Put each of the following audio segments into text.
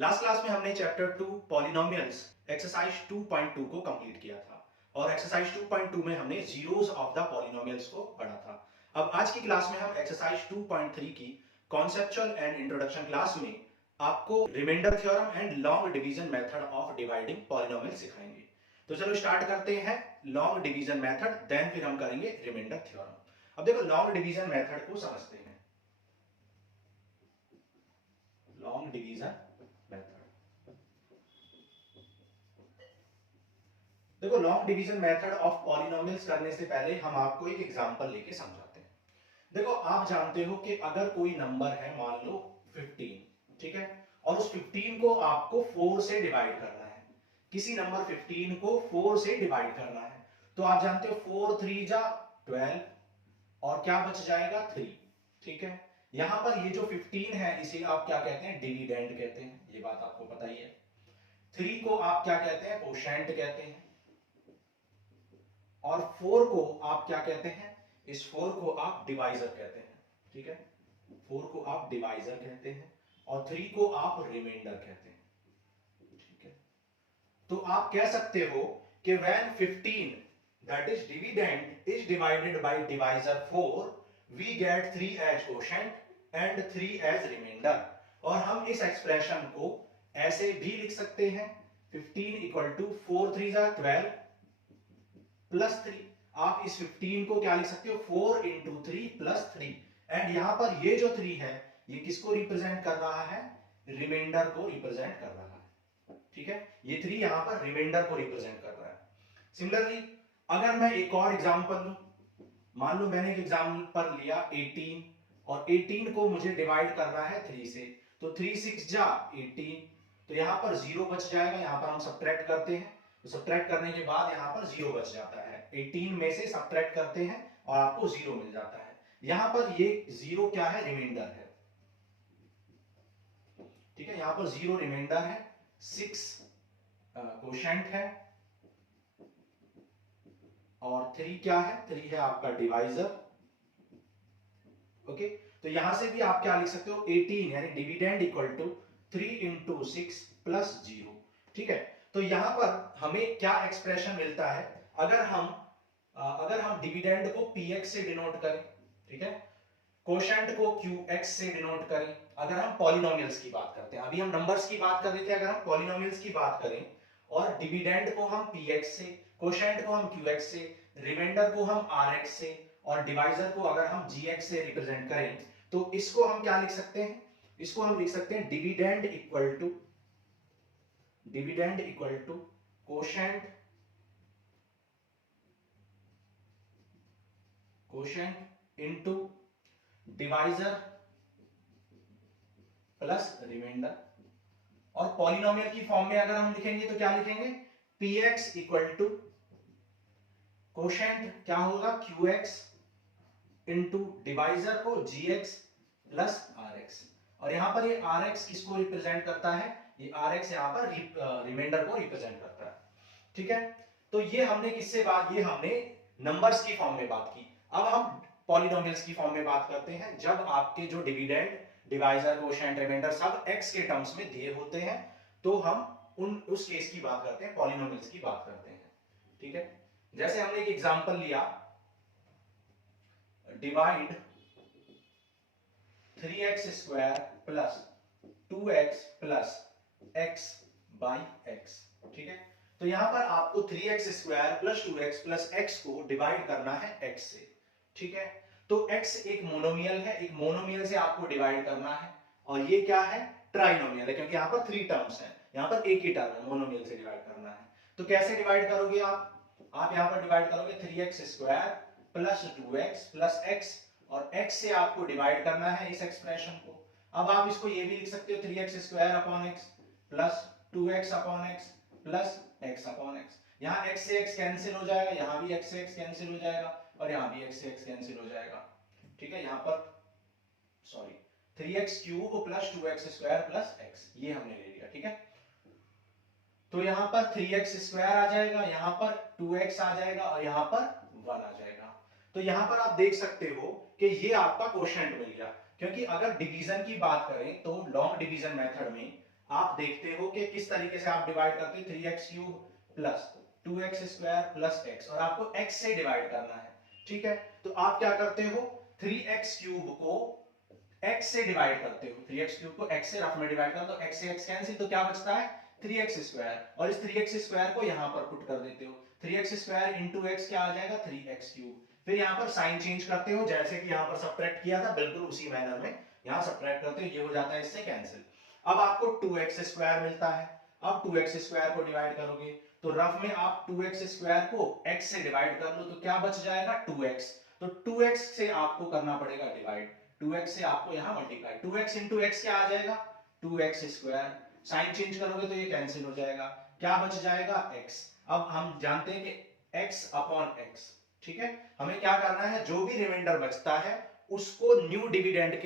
Last class में हमने chapter 2 polynomials exercise 2.2 को कंप्लीट किया था और एक्सरसाइज 2.2 में हमने जीरोस ऑफ द पॉलिनोमियल्स को पढ़ा था। अब आज की क्लास में हम एक्सरसाइज 2.3 की कॉन्सेप्चुअल एंड इंट्रोडक्शन क्लास में आपको remainder theorem and long division method of dividing polynomial सिखाएंगे। तो चलो स्टार्ट करते हैं लॉन्ग डिवीजन मेथड, देन फिर हम करेंगे रिमाइंडर थ्योरम। अब देखो लॉन्ग डिवीजन मेथड को समझते हैं। लॉन्ग डिवीजन मेथड, देखो long division method of polynomials करने से पहले हम आपको एक एग्जांपल लेके समझाते हैं। देखो आप जानते हो कि अगर कोई नंबर है, मान लो 15, ठीक है, और उस 15 को आपको 4 से डिवाइड करना है। किसी नंबर 15 को 4 से डिवाइड करना है, तो आप जानते हो 4 3 जा 12 और क्या बच जाएगा 3, ठीक है। यहां पर ये जो 15 है इसे आप क्या कहते हैं, डिविडेंड कहते हैं, ये बात आपको पता ही है। 3 को आप क्या कहते हैं, कोशेंट कहते हैं, और 4 को आप क्या कहते हैं, इस 4 को आप डिवाइजर कहते हैं, ठीक है। 4 को आप डिवाइजर कहते हैं और 3 को आप रिमाइंडर कहते हैं, ठीक है। तो आप कह सकते हो कि when 15 that is dividend is divided by divisor 4 we get 3 as quotient and 3 as remainder। और हम इस एक्सप्रेशन को ऐसे भी लिख सकते हैं, 15 इक्वल टू 4 3 12 प्लस 3। आप इस 15 को क्या लिख सकते हो, 4 इंटू 3 प्लस 3। एंड यहां पर ये जो 3 है ये किसको रिप्रेजेंट कर रहा है, रिमाइंडर को रिप्रेजेंट कर रहा है, ठीक है। ये 3 यहां पर रिमाइंडर को रिप्रेजेंट कर रहा है। सिमिलरली अगर मैं एक और एग्जांपल लूं, मान लो मैंने एक एग्जांपल लिया 18 और 18 को मुझे डिवाइड करना है 3 से, तो 3 6 जा 18, तो यहां पर 0 बच जाएगा। यहां पर हम सब्ट्रैक्ट करते हैं, तो सब्ट्रैक्ट करने के बाद यहां पर 0 बच जाता है। 18 में से सब्ट्रैक्ट करते हैं और आपको 0 मिल जाता है। यहां पर ये 0 क्या है, रिमाइंडर है, ठीक है। यहां पर 0 रिमाइंडर है, 6 कोशेंट है और 3 क्या है, 3 है आपका डिवाइजर, ओके। तो यहां से भी आप क्या लिख सकते हो, 18 यानी dividend equal to 3 into 6 plus 0, ठीक है। तो यहां पर हमें क्या एक्सप्रेशन मिलता है, अगर हम डिविडेंड को px से डिनोट करें, ठीक है, कोशेंट को qx से डिनोट करें। अगर हम पॉलिनोमियल्स की बात करते हैं, अभी हम नंबर्स की बात कर रहे थे, अगर हम पॉलिनोमियल्स की बात करें और डिविडेंड को हम px से, कोशेंट को हम qx से, रिमाइंडर को हम rx से और डिवाइजर को अगर हम gx से रिप्रेजेंट करें, तो इसको हम क्या लिख सकते हैं, इसको हम लिख सकते हैं dividend equal to quotient into divisor plus remainder. और पॉलिनोमियल की फॉर्म में अगर हम लिखेंगे तो क्या लिखेंगे, px इक्वल टू कोशेंट क्या होगा, qx इनटू डिवाइजर को gx प्लस rx। और यहां पर ये rx किसको रिप्रेजेंट करता है, ये rx यहां पर रिमाइंडर को रिप्रेजेंट करता है, ठीक है। तो ये हमने किससे बात, ये हमने नंबर्स की फॉर्म में बात की। अब हम पॉलिनोमियल्स की फॉर्म में बात करते हैं, जब आपके जो डिविडेंड, डिवाइजर, कोशेंट, रिमाइंडर सब x के टर्म्स में दिए होते हैं, तो हम उस केस की बात करते हैं, पॉलिनोमियल्स की बात करते हैं, ठीक है। जैसे हमने एक एग्जांपल लिया, divide 3x square plus 2x plus x by x, ठीक है। तो यहां पर आपको 3x square plus 2x plus x को डिवाइड करना है x से, ठीक है। तो x एक मोनोमियल है, एक मोनोमियल से आपको डिवाइड करना है, और ये क्या है, ट्राइनोमियल है, क्योंकि यहां पर 3 टर्म्स हैं, यहां पर एक ही टर्म है, मोनोमियल से डिवाइड करना है। तो कैसे डिवाइड करोगे आप यहां पर डिवाइड करोगे 3x square plus 2x plus x, और x से आपको डिवाइड करना है इस एक्सप्रेशन को। अब आप इसको ये भी लिख सकते हो 3x square upon x plus 2x upon x plus x upon x। यहां x से x कैंसिल हो जाएगा, यहां भी x से x कैंसिल हो जाएगा और यहां भी x से x कैंसिल हो जाएगा, ठीक है। यहां पर sorry 3x cube plus 2x square plus x, ये हमने ले लिया, ठीक है। तो यहां पर 3x स्क्वायर आ जाएगा, यहां पर 2x आ जाएगा और यहां पर 1 आ जाएगा। तो यहां पर आप देख सकते हो कि ये आपका कोशेंट मिल गया, क्योंकि अगर डिवीजन की बात करें तो लॉन्ग डिवीजन मेथड में आप देखते हो कि किस तरीके से आप डिवाइड करते हो, 3x³ plus 2x² plus x, और आपको x से डिवाइड करना है, ठीक है। तो आप क्या करते हो, 3x³ को x से डिवाइड करते हो, 3x³ को x से रफ में डिवाइड कर दो, x से x कैंसिल, तो क्या बचता है 3x², और इस 3x² को यहां पर पुट कर देते हो, 3x² इंटू x क्या आ जाएगा 3x³। फिर यहां पर साइन चेंज करते हो, जैसे कि यहां पर सब्ट्रैक्ट किया था बिल्कुल उसी मैनर में यहां सब्ट्रैक्ट करते हो, ये हो जाता है इससे कैंसिल। अब आपको 2x² मिलता है, अब 2x² को डिवाइड करोगे तो रफ में आप 2x² को x से डिवाइड कर लो तो क्या बच जाएगा 2x, तो 2x से आपको करना पड़ेगा डिवाइड, 2x से आपको यहां मल्टीप्लाई, 2x इंटू x क्या आ जाएगा 2x², साइन चेंज करोगे तो ये कैंसिल हो जाएगा, क्या बच जाएगा x। अब हम जानते हैं कि x अपॉन x, ठीक है, हमें क्या करना है, जो भी रिमाइंडर बचता है उसको न्यू डिविडेंड लेट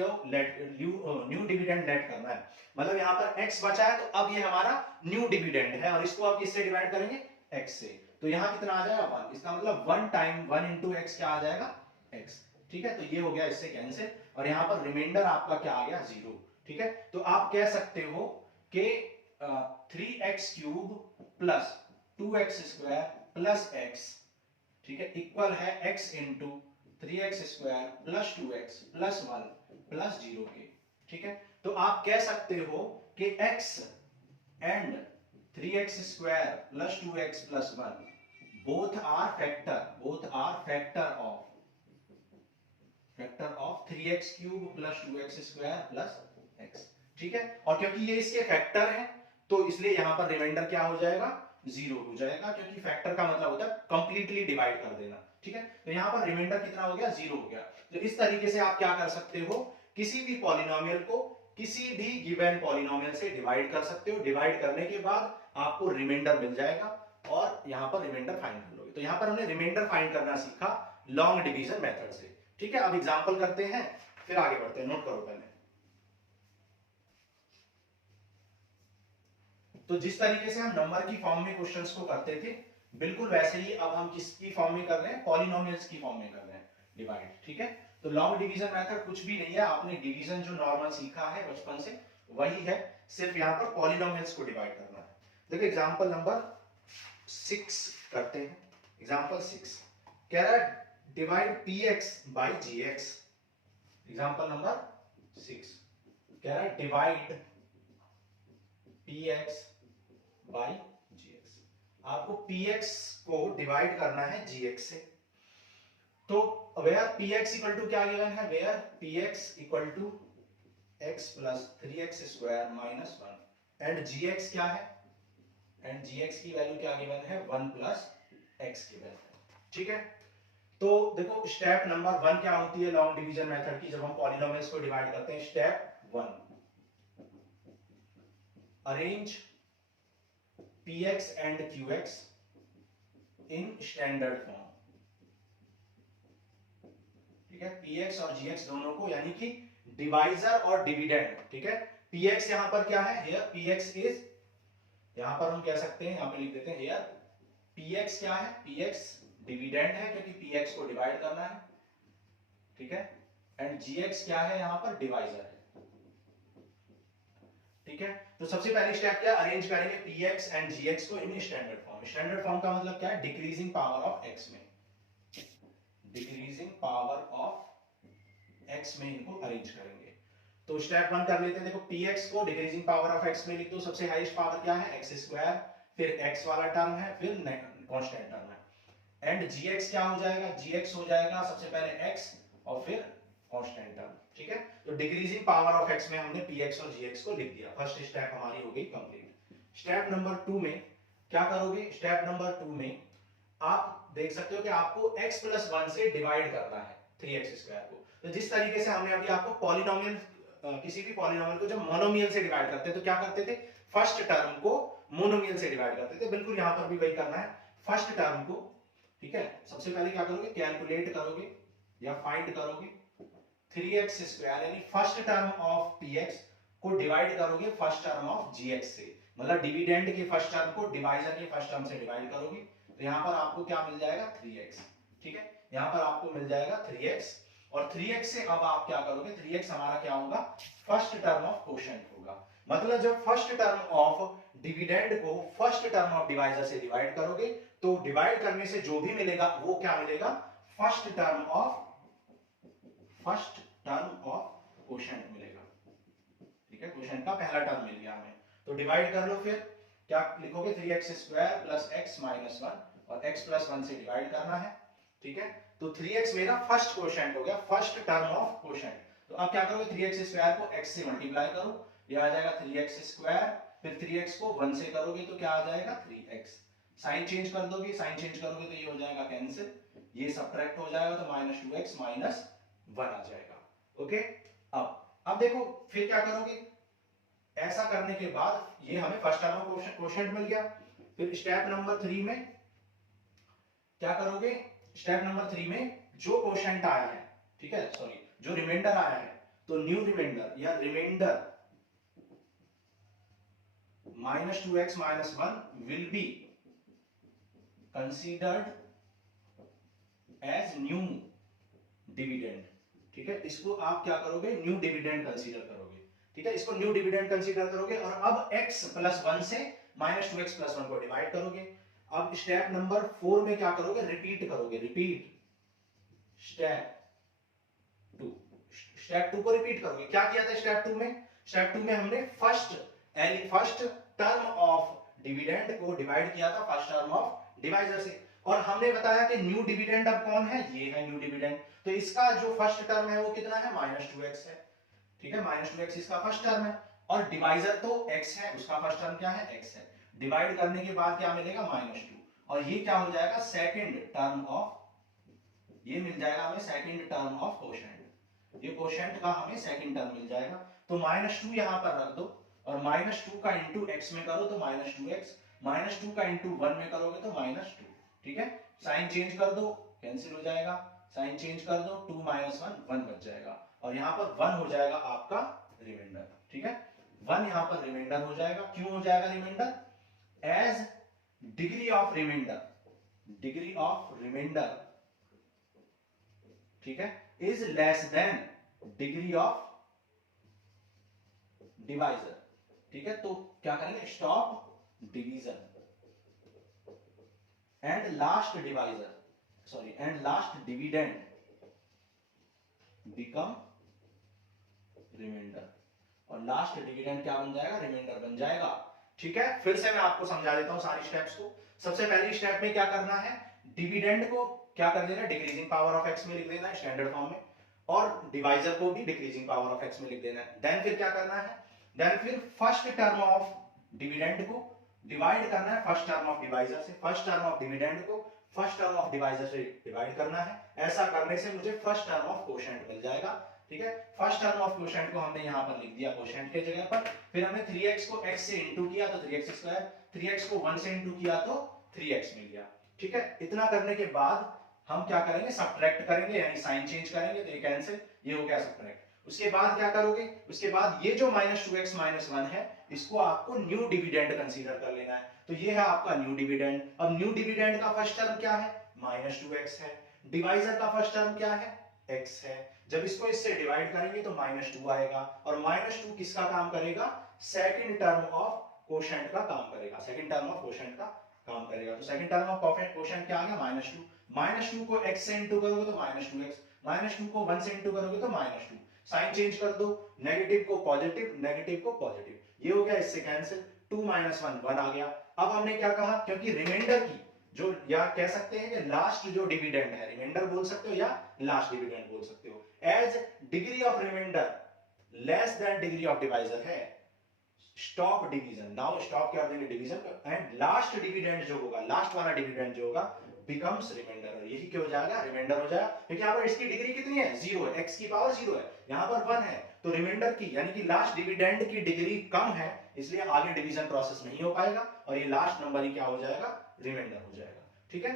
करना है, मतलब यहां पर x बचा है तो अब ये हमारा न्यू डिविडेंड है, और इसको आप किससे डिवाइड करेंगे x से, तो यहां कितना आ जाएगा 1, इसका मतलब 1 टाइम 1 इंटू x क्या आ जाएगा x, ठीक है, तो ये हो गया इससे कैंसिल, और यहां पर रिमाइंडर आपका क्या आ गया 0, ठीक है। तो आप कह सकते हो कि 3x³ plus 2x² plus x, ठीक है, इक्वल है x into 3x² plus 2x plus 1 plus 0 के, ठीक है। तो आप कह सकते हो कि x and 3x² plus 2x plus 1 both are factor of 3x³ plus 2x² plus x, ठीक है, और क्योंकि ये इसके फैक्टर हैं तो इसलिए यहां पर रिमाइंडर क्या हो जाएगा 0 हो जाएगा, क्योंकि फैक्टर का मतलब होता है कंप्लीटली डिवाइड कर देना, ठीक है। तो यहां पर रिमाइंडर कितना हो गया 0 हो गया। तो इस तरीके से आप क्या कर सकते हो, किसी भी पॉलिनोमियल को किसी भी गिवन पॉलिनोमियल से डिवाइड कर सकते हो, डिवाइड करने के बाद आपको रिमाइंडर मिल जाएगा और यहां पर रिमाइंडर फाइंड कर लोगे। तो यहां पर हमने रिमाइंडर फाइंड करना सीखा लॉन्ग डिवीजन मेथड से, ठीक है। अब एग्जांपल करते हैं फिर आगे बढ़ते हैं, नोट करो पहले। तो जिस तरीके से हम नंबर की फॉर्म में क्वेश्चंस को करते थे बिल्कुल वैसे ही अब हम किसकी फॉर्म में कर रहे हैं, पॉलिनोमियल्स की फॉर्म में कर रहे हैं डिवाइड, ठीक है। तो लॉन्ग डिवीजन मेथड कुछ भी नहीं है, आपने डिवीजन जो नॉर्मल सीखा है बचपन से वही है, सिर्फ यहां पर पॉलिनोमियल्स को डिवाइड करना है। देखो एग्जांपल नंबर 6 करते हैं। एग्जांपल 6 कह रहा है divide px by gx। Example number 6 कह रहा है डिवाइड px बाय gx, आपको px को डिवाइड करना है gx से। तो वेयर px इक्वल टू क्या गिवन है, where px equal to x plus 3x² minus 1 and gx क्या है, एंड gx की वैल्यू क्या गिवन है 1 प्लस x गिवन है, ठीक है। तो देखो स्टेप नंबर 1 क्या होती है लॉन्ग डिवीजन मेथड की, जब हम पॉलिनोमियल्स को डिवाइड करते हैं, step 1 arrange px and qx in standard form, ठीक है, px और gx दोनों को, यानी कि डिवाइजर और डिविडेंड, ठीक है। px यहां पर क्या है, हियर px इज, यहां पर हम कह सकते हैं, यहां पे लिख देते हैं हियर px क्या है, px डिविडेंड है क्योंकि px को डिवाइड करना है, ठीक है, एंड gx क्या है, यहां पर डिवाइजर है, ठीक है। तो सबसे पहली स्टेप क्या, अरेंज करेंगे px एंड gx को in standard form. Standard form का मतलब क्या है, डिक्रीजिंग पावर ऑफ x में, डिक्रीजिंग पावर ऑफ x में इनको अरेंज करेंगे। तो स्टेप 1 कर लेते हैं, देखो px को डिक्रीजिंग पावर ऑफ x में लिख दो, सबसे हाईएस्ट पावर क्या है x², फिर x वाला टर्म है, फिर कांस्टेंट टर्म है, एंड gx क्या हो जाएगा, gx हो जाएगा सबसे पहले x और फिर कांस्टेंट टर्म, ठीक है। तो डिक्रीजिंग पावर ऑफ x में हमने px और gx को लिख दिया, फर्स्ट स्टेप हमारी हो गई कंप्लीट। स्टेप नंबर 2 में क्या करोगे, स्टेप नंबर 2 में आप देख सकते हो कि आपको x प्लस 1 से डिवाइड करना है 3x² को। तो जिस तरीके से हमने अभी आपको पॉलिनोमियल, किसी भी पॉलिनोमियल को जब मोनोमियल से डिवाइड करते हैं तो क्या करते थे, फर्स्ट टर्म को मोनोमियल से डिवाइड करते थे, बिल्कुल यहां पर भी वही करना है, फर्स्ट टर्म को, ठीक है, सबसे पहले क्या करोगे, कैलकुलेट करोगे या फाइंड करोगे 3x² यानी फर्स्ट टर्म ऑफ px को डिवाइड करोगे फर्स्ट टर्म ऑफ gx से, मतलब डिविडेंड के फर्स्ट टर्म को डिवाइजर के फर्स्ट टर्म से डिवाइड करोगे, तो यहां पर आपको क्या मिल जाएगा 3x, ठीक है, यहां पर आपको मिल जाएगा 3x, और 3x से अब आप क्या करोगे, 3x हमारा क्या होगा, फर्स्ट टर्म ऑफ कोशेंट होगा, मतलब जब फर्स्ट टर्म ऑफ डिविडेंड को फर्स्ट टर्म ऑफ डिवाइजर से डिवाइड करोगे तो डिवाइड करने से जो भी मिलेगा वो क्या मिलेगा, फर्स्ट टर्म ऑफ क्वोशंट मिलेगा। ठीक है, क्वोशंट का पहला टर्म मिल गया हमें। तो डिवाइड कर लो, फिर क्या लिखोगे, 3x square plus x minus 1 और x प्लस 1 से डिवाइड करना है। ठीक है, तो 3x मेरा फर्स्ट क्वोशंट हो गया, फर्स्ट टर्म ऑफ क्वोशंट। तो अब क्या करोगे, 3x स्क्वायर को x से मल्टीप्लाई करो, ये आ जाएगा 3x स्क्वायर, फिर 3x को 1 से करोगे तो क्या आ जाएगा 3x। साइन चेंज कर दोगे, साइन चेंज करोगे तो ये हो जाएगा कैंसिल, ये सब्ट्रैक्ट हो जाएगा तो माइनस 2x माइनस 1 आ जाएगा। ओके, अब देखो फिर क्या करोगे, ऐसा करने के बाद ये हमें फर्स्ट टर्म ऑफ क्वोशंट मिल गया। फिर स्टेप नंबर 3 में क्या करोगे, स्टेप नंबर 3 में जो क्वोशंट आया है, ठीक है, सॉरी जो रिमाइंडर आया है, तो न्यू रिमाइंडर या remainder minus 2x minus 1 will be considered as new dividend. ठीक है, इसको आप क्या करोगे, न्यू डिविडेंड कंसीडर करोगे। ठीक है, इसको न्यू डिविडेंड कंसीडर करोगे और अब x प्लस 1 से माइनस 2x प्लस 1 को डिवाइड करोगे। अब स्टेप नंबर 4 में क्या करोगे, रिपीट करोगे, रिपीट स्टेप 2, स्टेप 2 को रिपीट करोगे। क्या किया था स्टेप 2 में, स्टेप 2 में हमने फर्स्ट टर्म ऑफ डिविडेंड को डिवाइड किया था फर्स्ट टर्म ऑफ डिवाइजर से, और हमने बताया कि न्यू डिविडेंड अब कौन है, ये है न्यू डिविडेंड। तो इसका जो फर्स्ट टर्म है वो कितना है, माइनस 2x है। ठीक है, माइनस 2x इसका फर्स्ट टर्म है, और डिवाइजर तो x है, उसका फर्स्ट टर्म क्या है, x है। डिवाइड करने के बाद क्या मिलेगा, माइनस 2, और ये क्या हो जाएगा, सेकंड टर्म ऑफ, ये मिल जाएगा हमें सेकंड टर्म ऑफ क्वोशंट, ये क्वोशंट का हमें सेकंड टर्म मिल जाएगा। तो माइनस 2 यहां पर रख दो, और माइनस 2 का इंटू x में करो तो माइनस 2x, माइनस 2 का इंटू 1 में करोगे तो माइनस 2। ठीक है, साइन चेंज कर दो, कैंसिल हो जाएगा, साइन चेंज कर दो, 2 माइनस 1 1 बच जाएगा, और यहां पर 1 हो जाएगा आपका रिमाइंडर। ठीक है, 1 यहां पर रिमाइंडर हो जाएगा। क्यों हो जाएगा remainder, as degree of remainder, degree of remainder, ठीक है, is less than degree of divisor. ठीक है, तो क्या करेंगे, stop division and last divisor, sorry and last dividend become remainder, और लास्ट डिविडेंड क्या बन जाएगा, रिमाइंडर बन जाएगा। ठीक है, फिर से मैं आपको समझा देता हूं सारी स्टेप्स को। सबसे पहली स्टेप में क्या करना है, डिविडेंड को क्या कर देना, डिक्रीजिंग पावर ऑफ x में लिख देना है स्टैंडर्ड फॉर्म में, और डिवाइजर को भी डिक्रीजिंग पावर ऑफ x में लिख देना है। देन फिर क्या करना है, देन फिर फर्स्ट टर्म ऑफ डिविडेंड को डिवाइड करना है फर्स्ट टर्म ऑफ डिवाइजर से, फर्स्ट टर्म ऑफ डिविडेंड को फर्स्ट टर्म ऑफ डिवाइजर से डिवाइड करना है। ऐसा करने से मुझे फर्स्ट टर्म ऑफ क्वोशंट मिल जाएगा। ठीक है, फर्स्ट टर्म ऑफ क्वोशंट को हमने यहां पर लिख दिया क्वोशंट के जगह पर, फिर हमने 3x को x से इंटू किया तो 3x स्क्वायर, 3x को 1 से इंटू किया तो 3x मिल गया। ठीक है, इतना करने के बाद हम क्या करेंगे, सब्ट्रैक्ट करेंगे, यानी साइन चेंज करेंगे, तो ये कैंसिल, ये हो गया सब्ट्रैक्ट। उसके बाद क्या करोगे, उसके बाद ये जो माइनस 2x माइनस 1 है, इसको आपको न्यू डिविडेंड कंसीडर कर लेना है। तो ये है आपका न्यू डिविडेंड। अब न्यू डिविडेंड का फर्स्ट टर्म क्या है, माइनस 2x है, डिवाइजर का फर्स्ट टर्म क्या है, x है। जब इसको इससे डिवाइड करेंगे तो माइनस 2 आएगा, और माइनस 2 किसका काम करेगा, सेकंड टर्म ऑफ क्वोशंट का काम करेगा, सेकंड टर्म ऑफ क्वोशंट का काम करेगा। तो सेकंड टर्म ऑफ क्वोशंट क्या आ गया, माइनस 2, माइनस 2 को x से इंटू करोगे तो माइनस 2x, माइनस 2 को 1 से इंटू करोगे तो माइनस 2, साइन चेंज कर दो, नेगेटिव को पॉजिटिव, नेगेटिव को पॉजिटिव, ये हो गया, इससे कैंसिल, 2 माइनस 1 1 आ गया। अब हमने क्या कहा, क्योंकि रिमाइंडर की जो, या कह सकते हैं कि लास्ट जो डिविडेंड है, रिमाइंडर बोल सकते हो या लास्ट डिविडेंड बोल सकते हो, as degree of remainder less than degree of divisor है, स्टॉप डिवीजन, नाउ स्टॉप क्या देंगे, डिवीजन, एंड लास्ट डिविडेंड जो होगा, लास्ट वाला डिविडेंड जो होगा बिकम्स रिमाइंडर, और यही क्या हो जाएगा, रिमाइंडर हो जाएगा। क्योंकि यहाँ पर इसकी डिग्री कितनी है, 0 है, x की पावर 0 है, यहाँ पर 1 है, तो रिमाइंडर की यानी कि लास्ट डिविडेंड की डिग्री कम है, इसलिए आगे डिवीजन प्रोसेस नहीं हो पाएगा, और ये लास्ट नंबर ही क्या हो जाएगा, रिमाइंडर हो जाएगा। ठीक है,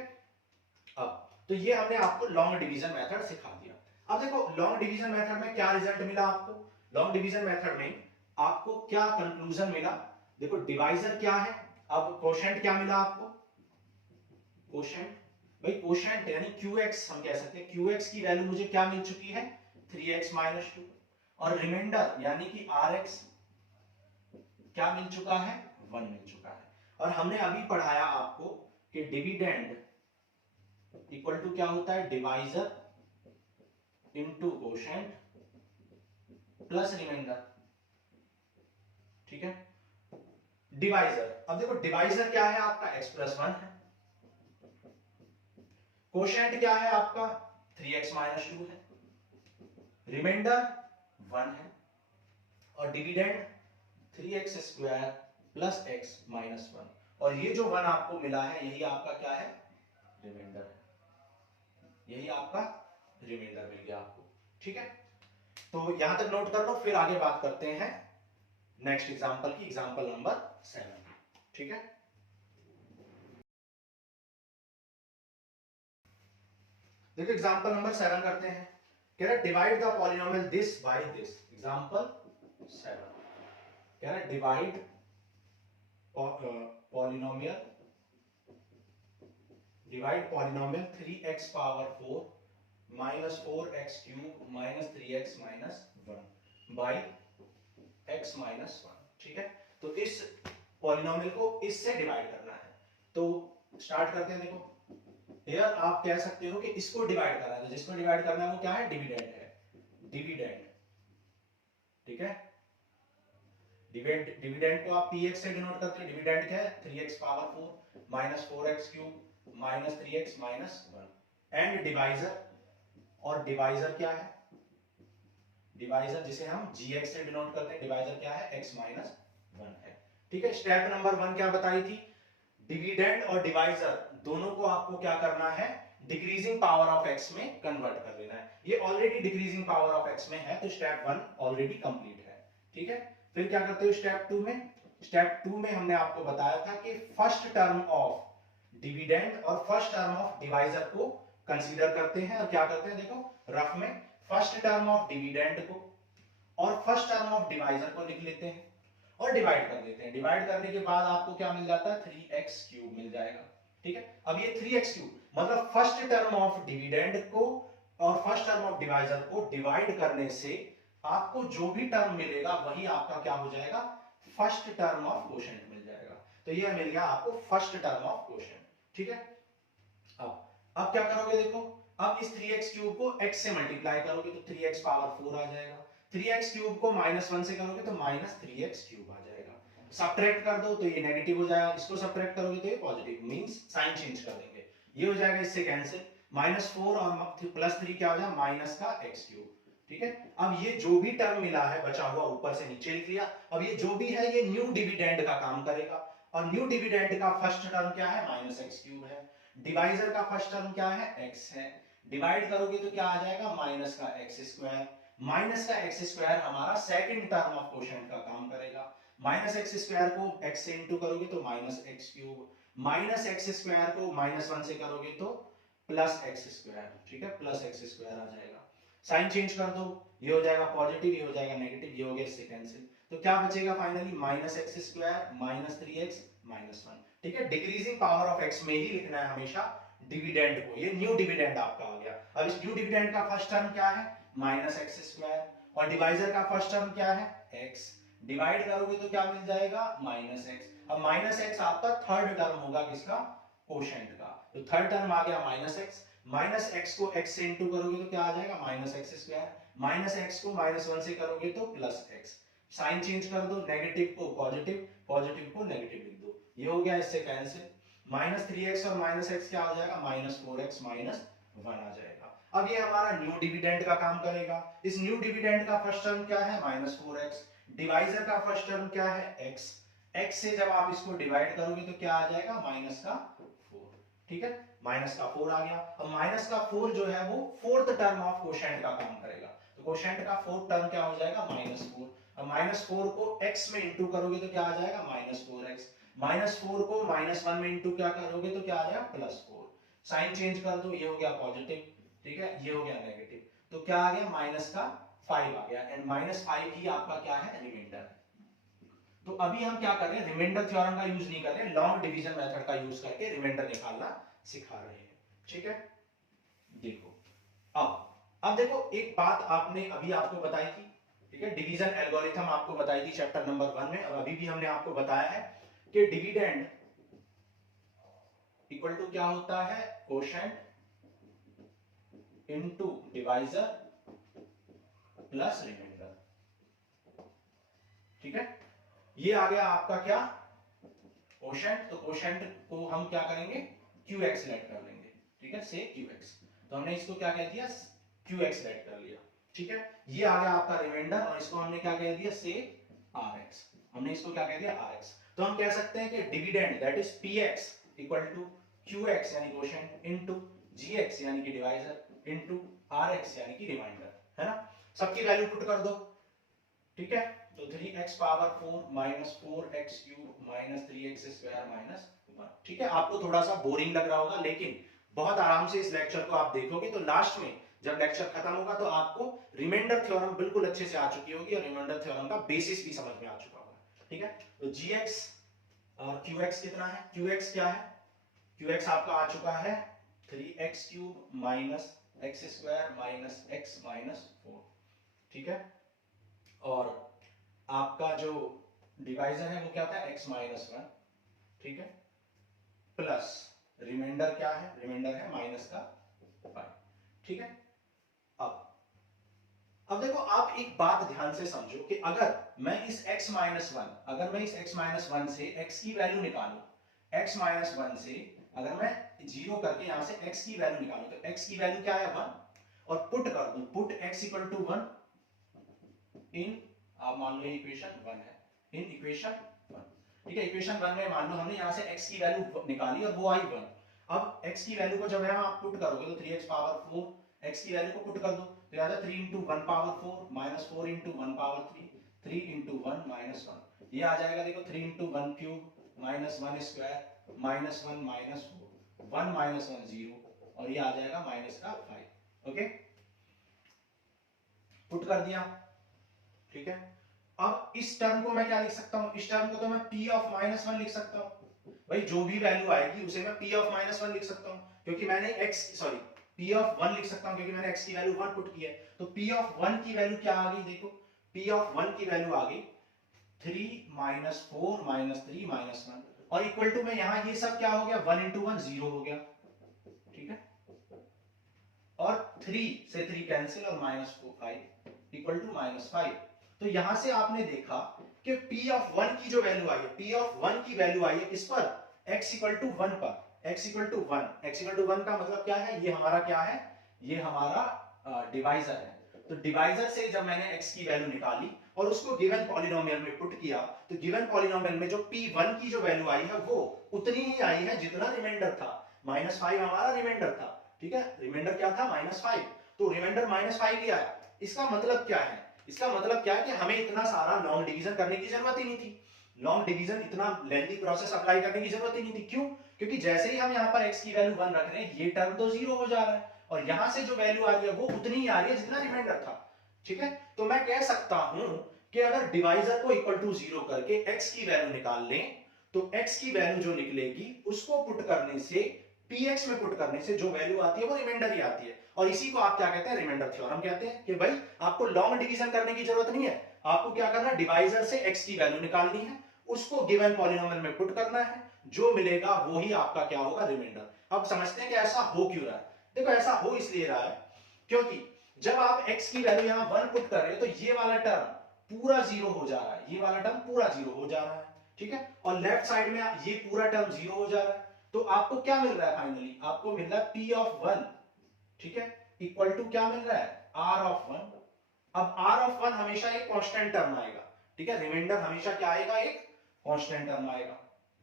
अब तो ये हमने आपको लॉन्ग डिवीजन मेथड सिखा दिया। अब देखो लॉन्ग डिवीजन मेथड में क्या रिजल्ट मिला आपको, लॉन्ग डिवीजन मेथड में आपको क्या कंक्लूजन मिला, देखो डिवाइजर क्या है, अब क्वोशंट क्या मिला आपको, क्वोशंट, भाई क्वोशंट यानी qx, हम कह सकते हैं qx की वैल्यू मुझे क्या मिल चुकी है, 3x माइनस 2, और रिमाइंडर यानी कि rx क्या मिल चुका है, 1 मिल चुका है। और हमने अभी पढ़ाया आपको कि डिविडेंड इक्वल टू क्या होता है, divisor into quotient plus remainder, ठीक है। डिवाइजर, अब देखो डिवाइजर क्या है आपका, x+1 है, कोशेंट क्या है आपका 3x - 2 है, रिमाइंडर 1 है, और डिविडेंड 3x² प्लस x - 1, और ये जो 1 आपको मिला है यही आपका क्या है, रिमाइंडर है, यही आपका रिमाइंडर मिल गया आपको, ठीक है। तो यहां तक नोट कर लो, फिर आगे बात करते हैं नेक्स्ट एग्जांपल की, एग्जांपल नंबर 7, ठीक है। देखो एग्जांपल नंबर 7 करते हैं, कह रहा है divide the polynomial this by this. Example 7 कह रहा है divide polynomial 3x power 4 -4x³ -3x - 1 by x - 1, ठीक है। तो इस पॉलिनोमियल को इससे डिवाइड करना है, तो स्टार्ट करते हैं। देखो हियर आप कह सकते हो कि इसको डिवाइड करना है, तो जिसको डिवाइड करना है वो क्या है, डिविडेंड है, डिविडेंड, ठीक है। डिविडेंड को आप px से डिनोट करते हैं, डिविडेंड क्या है 3x power 4 -4x³ -3x - 1, and divisor, और डिवाइजर क्या है, डिवाइजर जिसे हम gx से डिनोट करते हैं, डिवाइजर क्या है x - 1 है, ठीक है। स्टेप नंबर 1 क्या बताई थी, डिविडेंड और डिवाइजर दोनों को आपको क्या करना है, डिक्रीजिंग पावर ऑफ x में कन्वर्ट कर लेना है। ये already decreasing power of x में है, तो स्टेप 1 ऑलरेडी कंप्लीट है, ठीक है। फिर क्या करते हो स्टेप 2 में, स्टेप 2 में हमने आपको बताया था कि फर्स्ट टर्म ऑफ डिविडेंड और फर्स्ट टर्म ऑफ डिवाइजर को कंसीडर करते हैं, और क्या करते हैं देखो रफ में, फर्स्ट टर्म ऑफ डिविडेंड को और फर्स्ट टर्म ऑफ डिवाइजर को लिख लेते हैं और डिवाइड कर देते हैं। डिवाइड करने के बाद आपको क्या मिल जाता है, 3x³ मिल जाएगा, ठीक है। अब ये 3x³ मतलब फर्स्ट टर्म ऑफ डिविडेंड को और फर्स्ट टर्म ऑफ डिवाइजर को डिवाइड करने से आपको जो भी टर्म मिलेगा वही आपका क्या हो जाएगा, फर्स्ट टर्म ऑफ कोशेंट मिल जाएगा। तो ये मिल गया आपको फर्स्ट टर्म ऑफ कोशेंट, ठीक है। अब क्या करोगे, देखो अब इस 3x³ को x से मल्टीप्लाई करोगे तो 3x पावर 4 आ जाएगा, 3x³ को -1 से करोगे तो -3x³ आ जाएगा, सब्ट्रैक्ट कर दो तो ये नेगेटिव हो जाएगा, इसको सब्ट्रैक्ट करोगे तो ये पॉजिटिव, मींस साइन चेंज कर देंगे, ये हो जाएगा इससे कैंसिल, -4 और +3 क्या हो जाएगा, माइनस का x³, ठीक है। अब ये जो भी टर्म मिला है बचा हुआ ऊपर से नीचे लिख लिया, अब ये जो भी है ये न्यू डिविडेंड का काम करेगा, और न्यू डिविडेंड का फर्स्ट टर्म क्या है, -x³ है, डिवाइजर का फर्स्ट टर्म क्या है, x है, डिवाइड करोगे तो क्या आ जाएगा, -x², -x² हमारा सेकंड टर्म ऑफ कोशेंट का काम करेगा, -x² को x से इंटू करोगे तो -x³, -x² को -1 से करोगे तो +x², ठीक है, +x² आ जाएगा, साइन चेंज कर दो, ये हो जाएगा पॉजिटिव, ये हो जाएगा नेगेटिव, ये हो गया इससे कैंसिल, तो क्या बचेगा फाइनली, -x² -3x -1, ठीक है। डिक्रीजिंग पावर ऑफ x में ही लिखना है हमेशा डिविडेंड को, ये न्यू डिविडेंड आपका आ गया। अब इस न्यू डिविडेंड का फर्स्ट टर्म क्या है, -x² और डिवाइजर का फर्स्ट टर्म क्या है, x, डिवाइड करोगे तो क्या मिल जाएगा, -x। अब -x आपका थर्ड टर्म होगा किसका, कोशेंट का, तो थर्ड टर्म आ गया -x, -x को x से इंटू करोगे तो क्या आ जाएगा, -x², -x को -1 से करोगे तो +x, साइन चेंज कर दो, नेगेटिव को पॉजिटिव, पॉजिटिव को नेगेटिव लिख दो, ये हो गया इससे कैंसिल, -3x और -x क्या हो जाएगा, -4x -1 आ जाएगा। अब ये हमारा न्यू डिविडेंड का काम करेगा, इस न्यू डिविडेंड का फर्स्ट टर्म क्या है, -4x, डिवाइजर का फर्स्ट टर्म क्या है, x, x से जब आप इसको डिवाइड करोगे तो क्या आ जाएगा, -4, ठीक है, -4 आ गया। अब -4 जो है वो फोर्थ टर्म ऑफ कोशेंट का काम करेगा, तो कोशेंट का फोर्थ टर्म क्या हो जाएगा, -4, अब -4 को x में इंटू करोगे तो क्या आ जाएगा, -4x, -4 को -1 में इंटू क्या करोगे तो क्या आ जाएगा, +4, साइन चेंज कर दो, ये हो गया पॉजिटिव, ठीक है, ये हो गया नेगेटिव, तो क्या आ गया, -5 आ गया, एंड -5 ही आपका क्या है, रिमाइंडर है। तो अभी हम क्या कर रहे हैं, रिमाइंडर थ्योरम का यूज नहीं कर रहे हैं, लॉन्ग डिवीजन मेथड का यूज करके रिमाइंडर निकालना सिखा रहे हैं, ठीक है। देखो अब देखो एक बात आपने अभी आपको बताई थी ठीक है, डिवीजन एल्गोरिथम आपको बताई थी चैप्टर नंबर 1 में, और अभी भी हमने आपको बताया है कि डिविडेंड इक्वल टू क्या होता है, quotient into divisor plus remainder. ठीक है, ये आ गया आपका क्या, कोशेंट। तो कोशेंट को हम क्या करेंगे, QX लेट कर लेंगे। ठीक है, से QX, तो हमने इसको क्या कह दिया, QX लेट कर लिया। ठीक है, ये आ गया आपका रिमाइंडर, और इसको हमने क्या कह दिया, से RX। हमने इसको क्या कह दिया, RX। तो हम कह सकते हैं कि dividend that is PX equal to QX यानी कोशेंट इनटू GX यानी कि डिवाइजर इनटू RX यानी कि रिमाइंडर, है ना। सबकी वैल्यू पुट कर दो। ठीक है, तो 3x power 4 minus 4x cube minus 3x square minus 1। ठीक है, आपको थोड़ा सा बोरिंग लग रहा होगा, लेकिन बहुत आराम से इस लेक्चर को आप देखोगे तो लास्ट में जब लेक्चर खत्म होगा तो आपको रिमाइंडर थ्योरम बिल्कुल अच्छे से आ चुकी होगी, और रिमाइंडर थ्योरम का बेसिस भी समझ में आ चुका होगा। ठीक है, तो gx और qx कितना है, qx क्या है, qx आपका आ चुका है 3x cube minus x square minus x minus 4। ठीक है, और आपका जो डिवाइजर है वो क्या था, x माइनस 1। ठीक है, प्लस रिमाइंडर क्या है, रिमाइंडर है माइनस का 5। ठीक है, अब देखो आप एक बात ध्यान से समझो कि अगर मैं इस x माइनस 1, अगर मैं इस x माइनस 1 से x की वैल्यू निकालूं, x माइनस 1 से अगर मैं जीरो करके यहां से x की वैल्यू निकालूं, तो x की वैल्यू क्या है 1, और पुट कर दूं, पुट x इक्वल टू 1 इन, आप मान लो इक्वेशन 1 है, इन इक्वेशन 1। ठीक है, इक्वेशन 1 में मान लो हमने यहां से x की वैल्यू निकाली और वो आई 1। अब x की वैल्यू को जब यहां आप पुट करोगे तो 3x पावर 4, x की वैल्यू को पुट कर दो तो याद है 3 into 1 power 4 minus 4 into 1 power 3, 3 into 1 minus 1, ये आ जाएगा देखो 3 into 1 cube minus 1 square minus 1 minus 4, 1 minus 1 0, और ये आ जाएगा माइनस का 5। ओके, पुट कर दिया। ठीक है, अब इस टर्म को मैं क्या लिख सकता हूं, इस टर्म को तो मैं p ऑफ माइनस 1 लिख सकता हूं, भाई जो भी वैल्यू आएगी उसे मैं p ऑफ माइनस 1 लिख सकता हूं, क्योंकि मैंने x सॉरी p ऑफ 1 लिख सकता हूं क्योंकि मैंने x की वैल्यू 1 पुट की है। तो p ऑफ 1 की वैल्यू क्या आ गई, देखो p ऑफ 1 की वैल्यू आ गई 3 माइनस 4 माइनस 3 माइनस 1, और इक्वल टू में यहां ये सब क्या हो गया, 1 into 1 0 हो गया। ठीक है, और 3 से 3 कैंसिल और माइनस 5 इक्वल टू माइनस 5। तो यहां से आपने देखा कि p ऑफ 1 की जो वैल्यू आई है, p ऑफ 1 की वैल्यू आई है किस पर, x इक्वल टू 1 पर, x equal to 1, x equal to 1 का मतलब क्या है, ये हमारा क्या है, ये हमारा डिवाइजर है। तो डिवाइजर से जब मैंने x की वैल्यू निकाली और उसको गिवन पॉलिनोमियल में पुट किया, तो गिवन पॉलिनोमियल में जो p1 की जो वैल्यू आई है वो उतनी ही आई है जितना रिमाइंडर था, -5 हमारा रिमाइंडर था। ठीक है, रिमाइंडर क्या था, -5, तो रिमाइंडर -5 ही आया। इसका मतलब क्या है, इसका मतलब क्या है कि हमें इतना सारा लॉन्ग डिवीजन करने की जरूरत ही नहीं थी, लॉन्ग डिवीजन इतना लेंथी प्रोसेस अप्लाई करने की जरूरत ही नहीं थी। क्यों, क्योंकि जैसे ही हम यहाँ पर x की वैल्यू 1 रख रहे हैं, ये टर्म तो 0 हो जा रहा है, और यहां से जो वैल्यू आ रही है वो उतनी ही आ रही है जितना रिमाइंडर था। ठीक है, तो मैं कह सकता हूं कि अगर डिवाइजर को इक्वल टू 0 करके x की वैल्यू निकाल लें, तो x की वैल्यू जो निकलेगी उसको पुट करने से, px में पुट करने से जो वैल्यू आती है वो रिमाइंडर ही आती है, और इसी को आप क्या कहते हैं, रिमाइंडर थ्योरम कहते हैं। कि भाई आपको लॉन्ग डिवीजन करने की जरूरत नहीं है, आपको क्या करना है, डिवाइजर से x की वैल्यू निकालनी है, उसको गिवन पॉलिनोमियल में पुट करना है, जो मिलेगा वो ही आपका क्या होगा, रिमाइंडर। अब समझते हैं कि ऐसा हो क्यों रहा है। देखो ऐसा हो इसलिए रहा है क्योंकि जब आप x की वैल्यू यहां 1 पुट कर रहे हो तो ये वाला टर्म पूरा 0 हो जा रहा है, ये वाला टर्म पूरा 0 हो जा रहा है। ठीक है, और लेफ्ट साइड में ये पूरा टर्म 0 हो जा रहा है, तो आपको क्या मिल रहा है, फाइनली आपको मिल रहा है p ऑफ 1, ठीक है, इक्वल टू क्या मिल रहा है, r ऑफ 1। अब r ऑफ 1 हमेशा एक कांस्टेंट टर्म आएगा। ठीक है, रिमाइंडर हमेशा क्या आएगा, एक कांस्टेंट टर्म आएगा।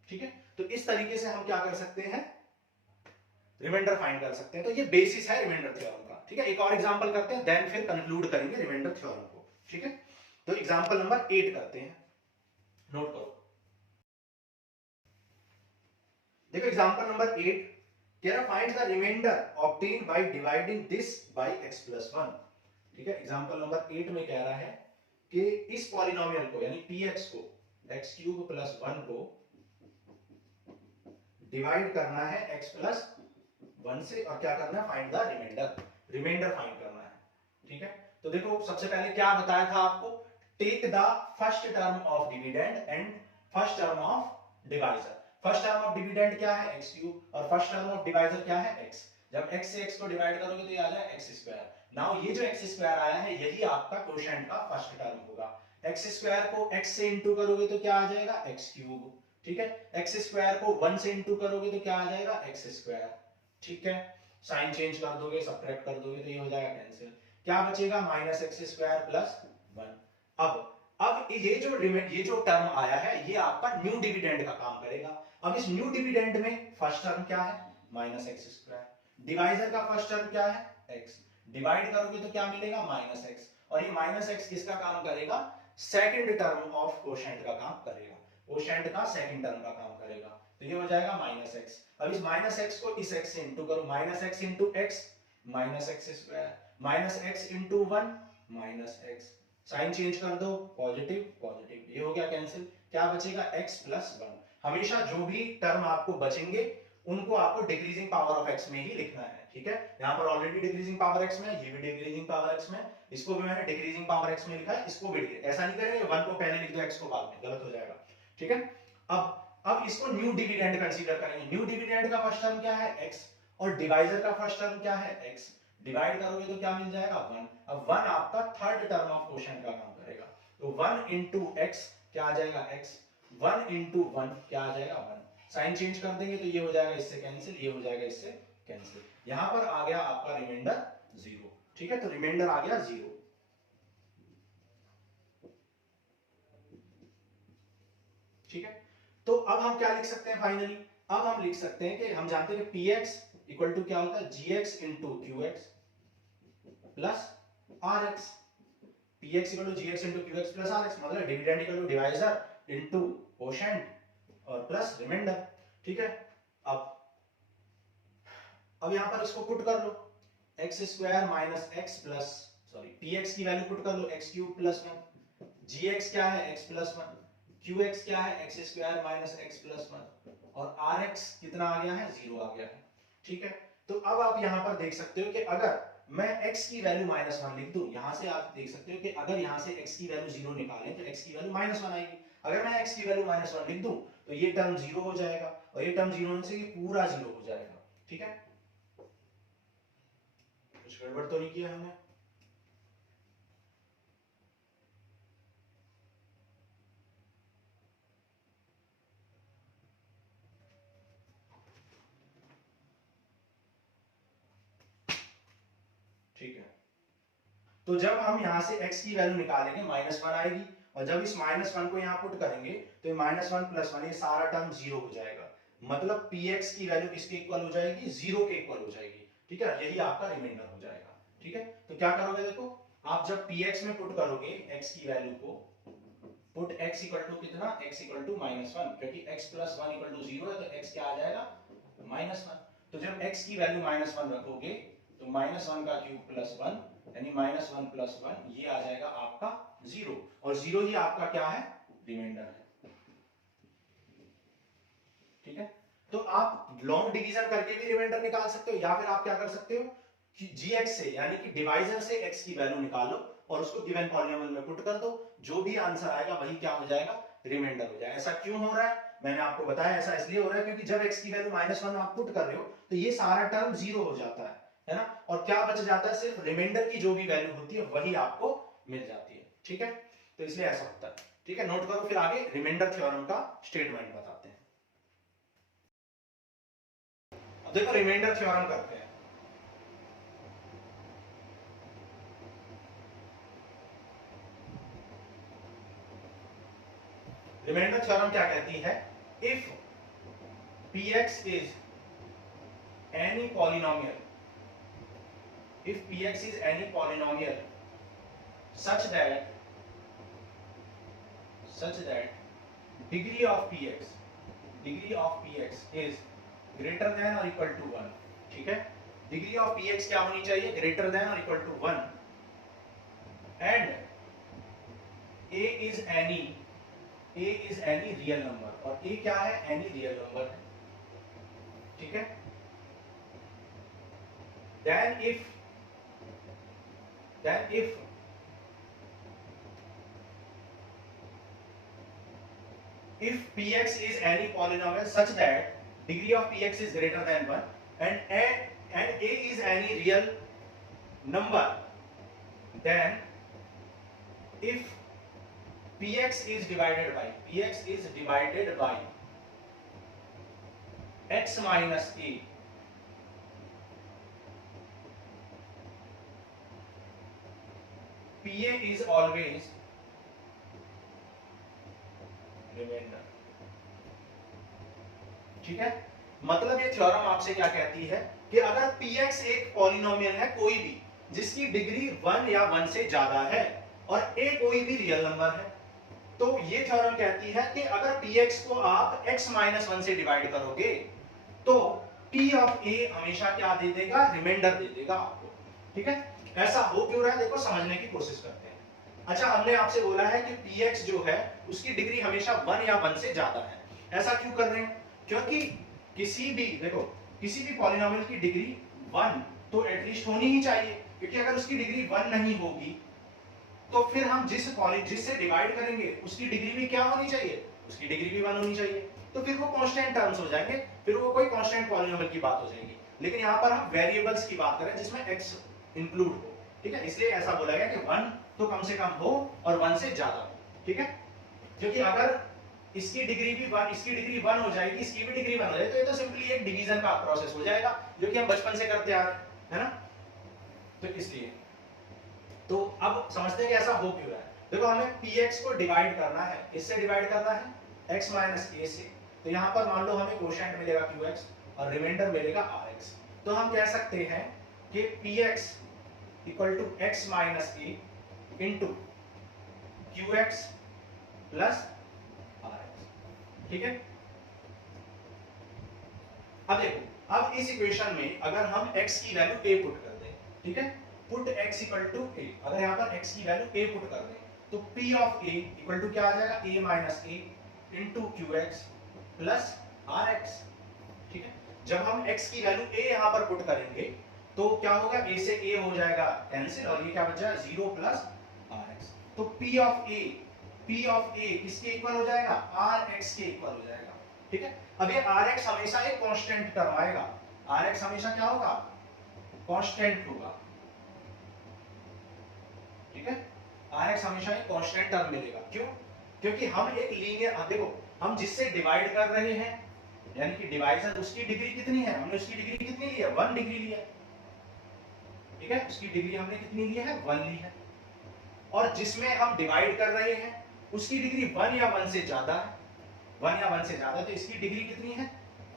ठीक है, तो इस तरीके से हम क्या कर सकते हैं, रिमाइंडर फाइंड कर सकते हैं। तो ये बेसिस है रिमाइंडर थ्योरम का। ठीक है, एक और एग्जांपल करते हैं, देन फिर कंक्लूड करेंगे रिमाइंडर थ्योरम को। ठीक है, तो एग्जांपल नंबर 8 करते हैं, नोट करो। देखो एग्जांपल नंबर 8 कह रहा find the remainder obtain by dividing this by x plus 1। ठीक है, एग्जांपल नंबर 8 में कह रहा है कि इस पॉलिनोमियल को यानी px को x क्यूब प्लस 1 को डिवाइड करना है x प्लस 1 से, और क्या करना है, find the remainder, remainder find करना है। ठीक है, तो देखो सबसे पहले क्या बताया था आपको, take the first term of dividend and first term of divisor. First term of dividend क्या है x क्यूब और फर्स्ट टर्म ऑफ डिवाइजर क्या है x। जब x से x को डिवाइड करोगे तो ये आ जाएगा x स्क्वायर। नाउ ये जो x स्क्वायर आया है यही आपका क्वोशेंट का फर्स्ट टर्म होगा। x स्क्वायर को x से इंटू करोगे तो क्या आ जाएगा x क्यूब, ठीक है। x स्क्वायर को 1 से इंटू करोगे तो क्या आ जाएगा x स्क्वायर, ठीक है। साइन चेंज कर दोगे, सब्ट्रैक्ट कर दोगे तो ये हो जाएगा कैंसिल। क्या बचेगा माइनस एक्स स्क्वायर प्लस 1। अब ये जो टर्म आया है ये आपका न्यू डिविडेंड का काम करेगा। अब इस न्यू डिविडेंड में फर्स्ट टर्म क्या है माइनस एक्स स्क्वायर, डिवाइजर का फर्स्ट टर्म क्या है x, डिवाइड करोगे तो क्या मिलेगा माइनस एक्स, और ये माइनस एक्स किसका काम करेगा, सेकंड टर्म ऑफ कोशेंट का काम करेगा, कोशेंट का सेकंड टर्म का काम करेगा। तो ये हो जाएगा माइनस एक्स। अब इस माइनस एक्स को इस एक्स से इंटू करो, minus x into x minus x square, minus x into 1 minus x, sign change कर दो, पॉजिटिव पॉजिटिव, ये हो गया कैंसिल। क्या बचेगा x प्लस 1। हमेशा जो भी टर्म आपको बचेंगे उनको आपको डिक्रीजिंग पावर ऑफ x में ही लिखना है, ठीक है। यहाँ पर ऑलरेडी डिक्रीजिंग पावर x में है, ये भी डिक्रीजिंग पावर x में, इसको भी मैंने डिक्रीजिंग पावर x में लिखा है, इसको भी ऐसा नहीं करेंगे 1 को पहले लिख दो x को बाद में, गलत हो जाएगा, ठीक है। अब इसको न्यू डिविडेंड कंसीडर करेंगे। न्यू डिविडेंड का फर्स्ट टर्म क्या है x और डिवाइजर का फर्स्ट टर्म क्या है x, डिवाइड करोगे तो क्या मिल जाएगा 1। अब 1 आपका थर्ड टर्म ऑफ क्वोशेंट का काम करेगा, तो 1 इंटू x क्या आ जाएगा x, 1 इंटू 1 क्या आ जाएगा 1, साइन चेंज कर देंगे तो ये हो जाएगा इससे कैंसिल, ये हो जाएगा इससे कैंसिल। यहां पर आ गया आपका रिमाइंडर 0, ठीक है। तो रिमाइंडर आ गया 0, ठीक है। तो अब हम क्या लिख सकते हैं फाइनली, अब हम लिख सकते हैं कि हम जानते हैं कि px इक्वल टू क्या होता है gx into qx plus rx, px equal to gx into qx plus rx, मतलब dividend equal to divisor into quotient और प्लस रिमाइंडर, ठीक है। अब यहां पर इसको पुट कर लो, x square minus x plus px की वैल्यू पुट कर लो x क्यूब प्लस 1, gx क्या है x प्लस 1, qx क्या है x square minus x plus 1 और rx कितना आ गया है 0 आ गया है, ठीक है। तो अब आप यहां पर देख सकते हो कि अगर मैं x की वैल्यू माइनस 1 लिख दूं, यहां से आप देख सकते हो कि अगर यहां से x की वैल्यू 0 निकालें तो x की वैल्यू माइनस 1 आएगी। अगर मैं x की वैल्यू माइनस 1 लिख दूं तो ये टर्म 0 हो जाएगा और ये टर्म 0 होने से ये पूरा 0 हो जाएगा, ठीक है। कुछ गड़बड़ तो नहीं किया हमने। ठीक है, तो जब हम यहां से x की वैल्यू निकालेंगे माइनस 1 आएगी और जब इस माइनस 1 को यहां पुट करेंगे तो ये माइनस 1 प्लस 1 ये सारा टर्म 0 हो जाएगा, मतलब px की वैल्यू किसके इक्वल हो जाएगी 0 के इक्वल हो जाएगी, ठीक है। यही आपका रिमाइंडर हो जाएगा, ठीक है। तो क्या करोगे, देखो आप जब px में पुट करोगे x की वैल्यू को, पुट x इक्वल टू कितना, x इक्वल टू माइनस 1, क्योंकि x प्लस 1 इक्वल टू 0 है तो x क्या आ जाएगा माइनस 1। तो जब x की वैल्यू माइनस 1 रखोगे तो माइनस 1 का क्यूब प्लस 1 यानी माइनस 1 प्लस 1 ये आ जाएगा आपका 0 और 0 ही आपका क्या है रिमाइंडर है, ठीक है। तो आप लॉन्ग डिवीजन करके भी रिमाइंडर निकाल सकते हो या फिर आप क्या कर सकते हो कि gx से यानी कि डिवाइजर से x की वैल्यू निकालो और उसको गिवन पॉलिनोमियल में पुट कर दो, जो भी आंसर आएगा वही क्या हो जाएगा रिमाइंडर हो जाएगा। ऐसा क्यों हो रहा है मैंने आपको बताया, ऐसा इसलिए हो रहा है क्योंकि जब x की वैल्यू माइनस 1 आप पुट कर रहे हो तो ये सारा टर्म 0 हो जाता है ना, और क्या बच जाता है सिर्फ रिमाइंडर की जो भी वैल्यू होती है वही आपको मिल जाती है, ठीक है। तो इसलिए ऐसा होता है, ठीक है। नोट करो, फिर आगे रिमाइंडर थ्योरम का स्टेटमेंट बताते हैं। अब देखो रिमाइंडर थ्योरम करते हैं। रिमाइंडर थ्योरम क्या कहती है, if px is any polynomial, if px is any polynomial such that degree of px is greater than or equal to 1, ठीक है। डिग्री ऑफ px क्या होनी चाहिए, ग्रेटर देन और equal to 1 and a is any real number, और a क्या है any real number है, ठीक है। then if if px is any polynomial such that degree of px is greater than 1 and a is any real number, then if px is divided by x minus a, pa is always remainder. ठीक है, मतलब ये theorem आपसे क्या कहती है कि अगर px एक पॉलिनोमियल है कोई भी जिसकी डिग्री 1 या 1 से ज्यादा है और a कोई भी रियल नंबर है, तो ये थ्योरम कहती है कि अगर px को आप x माइनस 1 से डिवाइड करोगे तो p ऑफ a हमेशा क्या दे देगा, रिमाइंडर दे देगा आपको। ठीक है, ऐसा हो क्यों रहा है देखो, समझने की कोशिश करते हैं। अच्छा, हमने आपसे बोला है कि px जो है उसकी डिग्री हमेशा 1 या 1 से ज्यादा है। ऐसा क्यों कर रहे हैं, क्योंकि किसी भी पॉलिनोमियल की डिग्री 1 तो एटलीस्ट होनी ही चाहिए, क्योंकि अगर उसकी डिग्री 1 नहीं होगी तो फिर हम जिससे डिवाइड करेंगे उसकी डिग्री भी क्या होनी चाहिए, उसकी डिग्री भी 1 होनी चाहिए, तो फिर वो कांस्टेंट टर्म्स हो जाएंगे, फिर वो कोई कांस्टेंट पॉलिनोमियल की बात हो जाएगी। लेकिन यहाँ पर हम वेरिएबल्स की बात करें जिसमें x इंक्लूड हो। ठीक है, इसलिए ऐसा बोला गया कि 1 तो कम से कम हो और 1 से ज्यादा हो। ठीक है, क्योंकि अगर इसकी डिग्री भी 1, इसकी डिग्री 1 हो जाएगी, इसकी भी डिग्री 1 हो जाए तो ये तो सिंपली एक डिवीजन का प्रोसेस हो जाएगा, जो कि हम बचपन से करते आ रहे हैं, है ना। तो इसलिए तो अब समझते हैं कि ऐसा हो क्यों रहा है। देखो, हमें px को डिवाइड करना है, इससे डिवाइड करना है x माइनस a से, तो यहाँ पर मान लो हमें कोशेंट मिलेगा qx और रिमाइंडर मिलेगा rx। तो हम कह सकते हैं कि px equal to x minus a into qx plus rx। ठीक है, अब देखो, अब इस इक्वेशन में अगर हम x की वैल्यू a पुट कर दें, ठीक है, put x equal to a, अगर यहाँ पर x की वैल्यू a पुट कर दें तो p of a equal to क्या आ जाएगा, a minus a into qx plus rx। ठीक है, जब हम x की वैल्यू a यहाँ पर पुट करेंगे तो क्या होगा, a से a हो जाएगा कैंसिल और ये क्या बच जाएगा 0 प्लस rx। तो p ऑफ a किसके इक्वल हो जाएगा, rx के इक्वल हो जाएगा। ठीक है, अब ये rx हमेशा एक कांस्टेंट टर्म आएगा, rx हमेशा क्या होगा, कांस्टेंट होगा। ठीक है, rx हमेशा एक कांस्टेंट टर्म मिलेगा। क्यों, क्योंकि हम एक लीनियर, देखो हम जिससे डिवाइड कर रहे हैं यानी कि डिवाइजर, उसकी डिग्री कितनी है, हमने उसकी डिग्री कितनी ली है, 1 डिग्री ली है। ठीक है, उसकी डिग्री हमने कितनी ली है, 1 ली है। और जिसमें हम डिवाइड कर रहे हैं उसकी डिग्री 1 या 1 से ज्यादा है, 1 या 1 से ज्यादा, तो इसकी डिग्री कितनी है,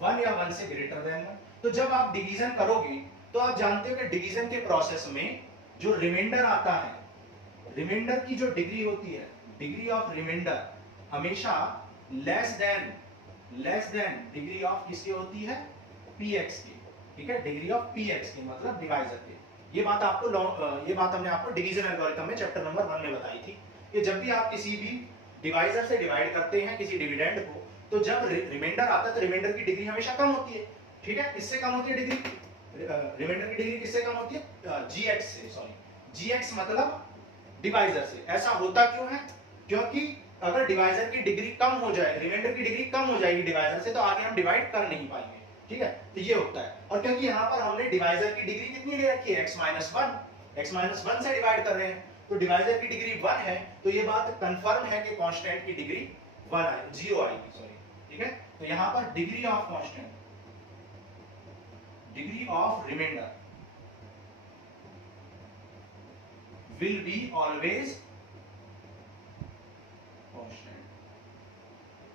1 या 1 से ग्रेटर देन 1। तो जब आप डिवीजन करोगे तो आप जानते हो कि डिवीजन के प्रोसेस में जो रिमाइंडर आता है, रिमाइंडर की जो डिग्री होती है, डिग्री ऑफ रिमाइंडर हमेशा लेस देन डिग्री ऑफ किसकी होती है, px की। ठीक है, डिग्री ऑफ px की मतलब डिवाइजर की। ये बात हमने आपको डिवीजन एल्गोरिथम में चैप्टर नंबर 1 में बताई थी कि जब भी आप किसी भी डिवाइजर से डिवाइड करते हैं किसी डिविडेंड को, तो जब रिमाइंडर आता है तो रिमाइंडर की डिग्री हमेशा कम होती है। ठीक है, किससे कम होती है डिग्री, रिमाइंडर की डिग्री किससे कम होती है, gx से, सॉरी gx मतलब डिवाइजर से। ऐसा होता क्यों है, क्योंकि अगर डिवाइजर की डिग्री कम हो जाए, रिमाइंडर की डिग्री कम हो जाएगी डिवाइजर से, तो आगे हम डिवाइड कर नहीं पाएंगे। ठीक है, तो ये होता है। और क्योंकि यहाँ पर हमने डिवाइजर की डिग्री कितनी ले रखी है, x माइनस 1 से डिवाइड कर रहे हैं, तो डिवाइजर की डिग्री 1 है, तो ये बात कंफर्म है कि कांस्टेंट की डिग्री 0 आएगी, सॉरी। ठीक है, तो यहाँ पर degree of constant, degree of remainder will be always constant।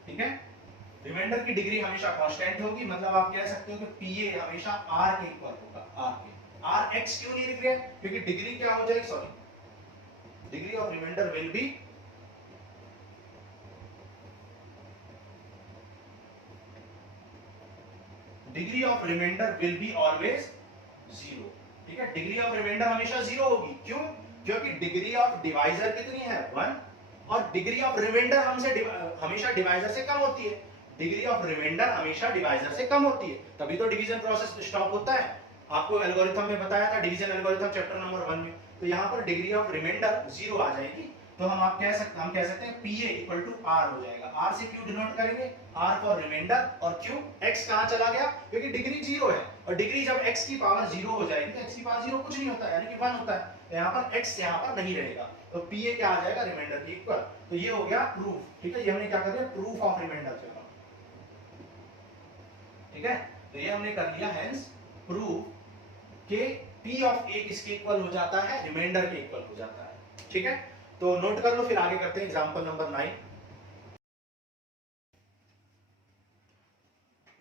ठीक है, रिमाइंडर की डिग्री हमेशा कांस्टेंट होगी, मतलब आप कह सकते हो कि pa हमेशा r के इक्वल होगा, rx क्यों नहीं लिख रहे हैं, क्योंकि डिग्री क्या हो जाएगी, sorry, degree of remainder will be degree of remainder will be always 0। ठीक है, डिग्री ऑफ रिमाइंडर हमेशा 0 होगी। क्यों, क्योंकि डिग्री ऑफ डिवाइजर कितनी है, 1, और डिग्री ऑफ रिमाइंडर हमेशा डिवाइजर से कम होती है। डिग्री ऑफ रिमाइंडर हमेशा डिवाइजर से कम होती है, तभी तो डिवीजन प्रोसेस स्टॉप होता है। आपको एल्गोरिथम में बताया था, डिवीजन एल्गोरिथम चैप्टर नंबर 1 में। तो यहाँ पर डिग्री ऑफ रिमाइंडर 0 आ जाएगी, तो हम कह सकते हैं PA इक्वल टू R हो जाएगा। R से Q डिनोट करेंगे, R फॉर रिमाइंडर, और Q X कहां चला गया, क्योंकि डिग्री 0 है, और डिग्री जब X की पावर 0 हो जाएगी तो X की पावर 0 कुछ नहीं होता है, यानी कि 1 होता है, तो यहाँ पर X यहाँ पर नहीं रहेगा, तो PA क्या आ जाएगा, रिमाइंडर की इक्वल। तो ये हो गया प्रूफ, ठीक है, ये हमने क्या कर दिया, प्रूफ ऑफ रिमाइंडर थ्योरम, ठीक है। तो ये हमने कर लिया, हेंस प्रूफ के P ऑफ A किसके इक्वल हो जाता है, रिमाइंडर के इक्वल हो जाता है, ठीक है। तो नोट कर लो, फिर आगे करते हैं एग्जांपल नंबर 9।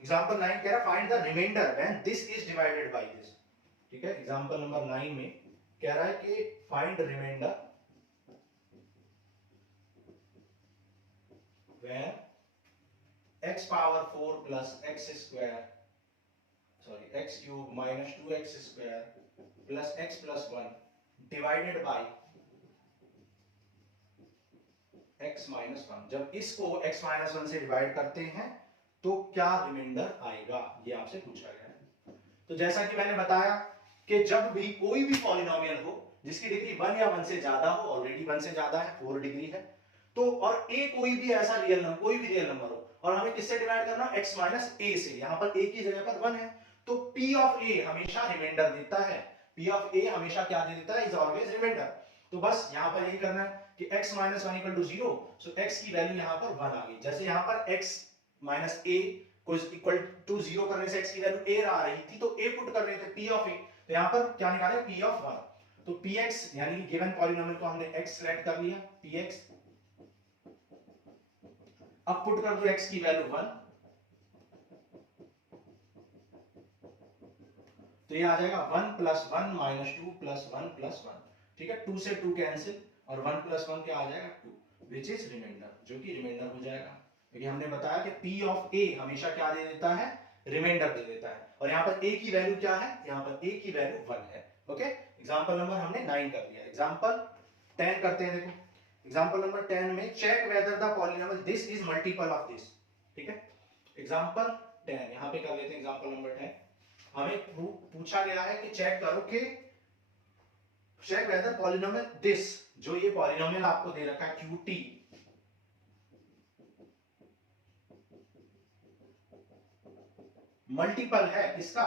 एग्जांपल 9 कह रहा find the remainder when this is divided by this, ठीक है। एग्जांपल नंबर 9 में कह रहा है कि find remainder when x power 4 plus x square, sorry x cube minus 2x square plus x plus 1 divided by x minus 1। जब इसको x minus 1 से डिवाइड करते हैं तो क्या रिमाइंडर आएगा, ये आपसे पूछा गया है। तो जैसा कि मैंने बताया कि जब भी कोई भी पॉलिनोमियल हो जिसकी डिग्री 1 या 1 से ज्यादा हो, ऑलरेडी 1 से ज्यादा है, 4 डिग्री है, तो और a कोई भी ऐसा रियल नंबर, कोई भी रियल नंबर हो, और हमें किससे डिवाइड करना, x माइनस a से, यहां पर a की जगह पर 1 है, तो p ऑफ a हमेशा रिमाइंडर देता है, p ऑफ a हमेशा क्या दे देता है, इज ऑलवेज रिमाइंडर। तो बस यहां पर यही करना है कि x minus 1 equal to 0, so x की वैल्यू यहां पर 1 आ गई। जैसे यहां पर x माइनस a को इक्वल टू 0 करने से x की वैल्यू a आ रही थी, तो a पुट कर रहे थे, p ऑफ a, तो यहां पर क्या निकाले, p ऑफ 1, तो px यानी कि गिवन पॉलिनोमियल को हमने x सेलेक्ट कर लिया, px, अब पुट कर दो x की वैल्यू 1, तो ये आ जाएगा 1 प्लस 1 माइनस 2 प्लस 1 प्लस 1, ठीक है, 2 से 2 कैंसिल, और 1 प्लस 1 क्या आ जाएगा, 2, विच इज रिमाइंडर, जो कि रिमाइंडर हो जाएगा, क्योंकि हमने बताया कि p ऑफ a हमेशा क्या दे देता है, रिमाइंडर दे देता है, और यहाँ पर a की वैल्यू क्या है, यहाँ पर a की वैल्यू 1 है, ओके। एग्जांपल नंबर हमने 9 कर दिया, एग्जांपल 10 करते हैं। देखो एग्जांपल नंबर 10 में check whether the polynomial this is multiple of this, ठीक है। एग्जांपल 10 यहाँ पे कर लेते हैं, एग्जांपल नंबर 10 हमें पूछा गया है कि चेक करो कि चेक वेदर पॉलिनोमियल दिस, जो ये पॉलिनोमियल आपको दे रखा है QT, मल्टीपल है किसका,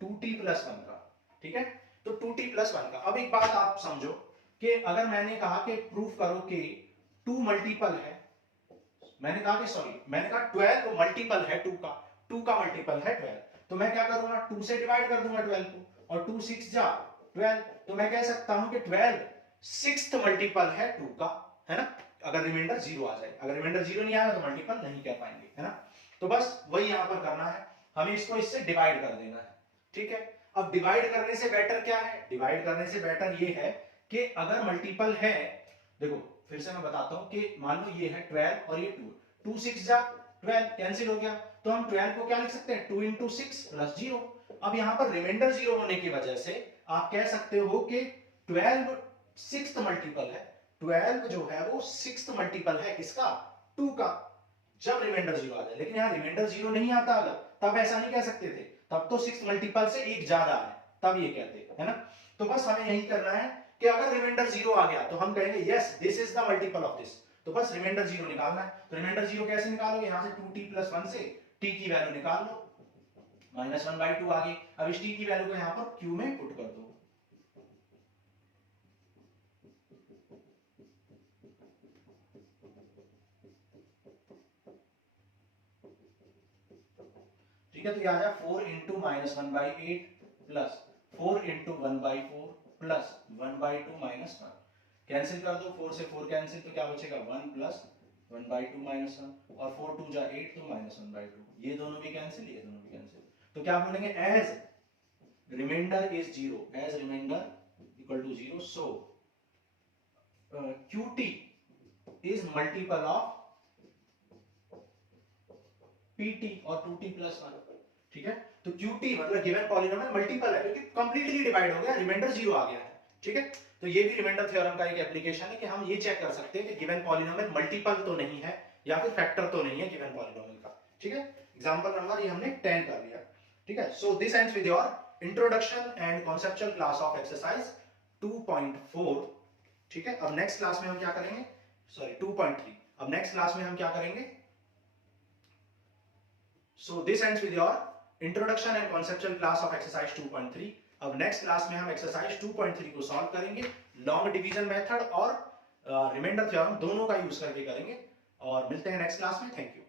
2t प्लस 1 का, ठीक है, तो 2t प्लस 1 का। अब एक बात आप समझो कि अगर मैंने कहा कि प्रूफ करो कि 2 मल्टीपल है, मैंने कहा 12 मल्टीपल है 2 का, 2 का मल्टीपल है 12, तो मैं क्या करूंगा, 2 से डिवाइड कर दूंगा 12 को, और 2 6 जा 12, तो मैं कह सकता हूं कि 12 सिक्स्थ मल्टीपल है 2 का, है ना, अगर रिमाइंडर 0 आ जाए, अगर रिमाइंडर 0 नहीं आएगा तो मल्टीपल नहीं कह पाएंगे, है ना। तो बस वही यहां पर करना है, हमें इसको इससे डिवाइड कर देना है, ठीक है। अब डिवाइड करने से बेटर क्या है, डिवाइड करने से बेटर ये है कि अगर मल्टीपल है, देखो फिर से मैं बताता हूं कि मान लो ये है 12 और ये 2, 2 6 जा 12 कैंसिल हो गया, तो हम 12 को क्या लिख सकते हैं, 2 इंटू 6 प्लस 0। अब यहां पर रिमाइंडर 0 होने की वजह से आप कह सकते हो कि 12 सिक्स्थ मल्टीपल है, 12 जो है वो सिक्स्थ मल्टीपल है किसका, 2 का, जब रिमाइंडर 0 आ जाए। लेकिन यहां रिमाइंडर 0 नहीं आता, अगर तब ऐसा नहीं कह सकते थे, तब तो सिक्स्थ मल्टीपल से एक ज्यादा है, तब ये कहते, है ना। तो बस हमें यही करना है कि अगर रिमाइंडर 0 आ गया तो हम कहेंगे yes this is the multiple of this, तो बस रिमाइंडर 0 निकालना है। तो रिमाइंडर 0 कैसे निकालोगे, यहां से 2t प्लस 1 से t की वैल्यू निकाल लो, माइनस 1/2 आ गई। अब इस t की वैल्यू को यहां पर q में पुट कर दो, ठीक है। तो ये आ जाए 4 into minus 1/8 plus 4 into 1/4 plus 1/2 minus 1, cancel कर दो, 4 से 4 कैंसिल, तो क्या बचेगा 1 प्लस 1/2 माइनस 1, और 4 2 जा 8 तो माइनस 1/2, ये दोनों भी कैंसिल, ये दोनों भी कैंसिल, तो क्या बोलेंगे, as remainder is 0, as remainder equal to 0, so QT is multiple of PT और 2t प्लस 1, ठीक है। तो QT मतलब गिवन पॉलिनोमियल मल्टीपल है, क्योंकि कंप्लीटली डिवाइड हो गया, रिमाइंडर 0 आ गया है, ठीक है। तो ये भी रिमाइंडर थ्योरम का एक एप्लीकेशन है कि हम ये चेक कर सकते हैं कि गिवन पॉलिनोमियल मल्टीपल तो नहीं है या फिर फैक्टर तो नहीं है गिवन पॉलिनोमियल का, ठीक है। एग्जांपल नंबर ये हमने 10 कर लिया, ठीक है। So this ends with your introduction and conceptual class of exercise 2.4 ठीक है, अब नेक्स्ट क्लास में हम क्या करेंगे, सॉरी 2.3, अब नेक्स्ट क्लास में हम क्या करेंगे, so this ends with your introduction and conceptual class of exercise 2.3। अब नेक्स्ट क्लास में हम एक्सरसाइज 2.3 को सॉल्व करेंगे, लॉन्ग डिवीजन मेथड और रिमाइंडर थ्योरम दोनों का यूज करके करेंगे, और मिलते हैं नेक्स्ट क्लास में। Thank you.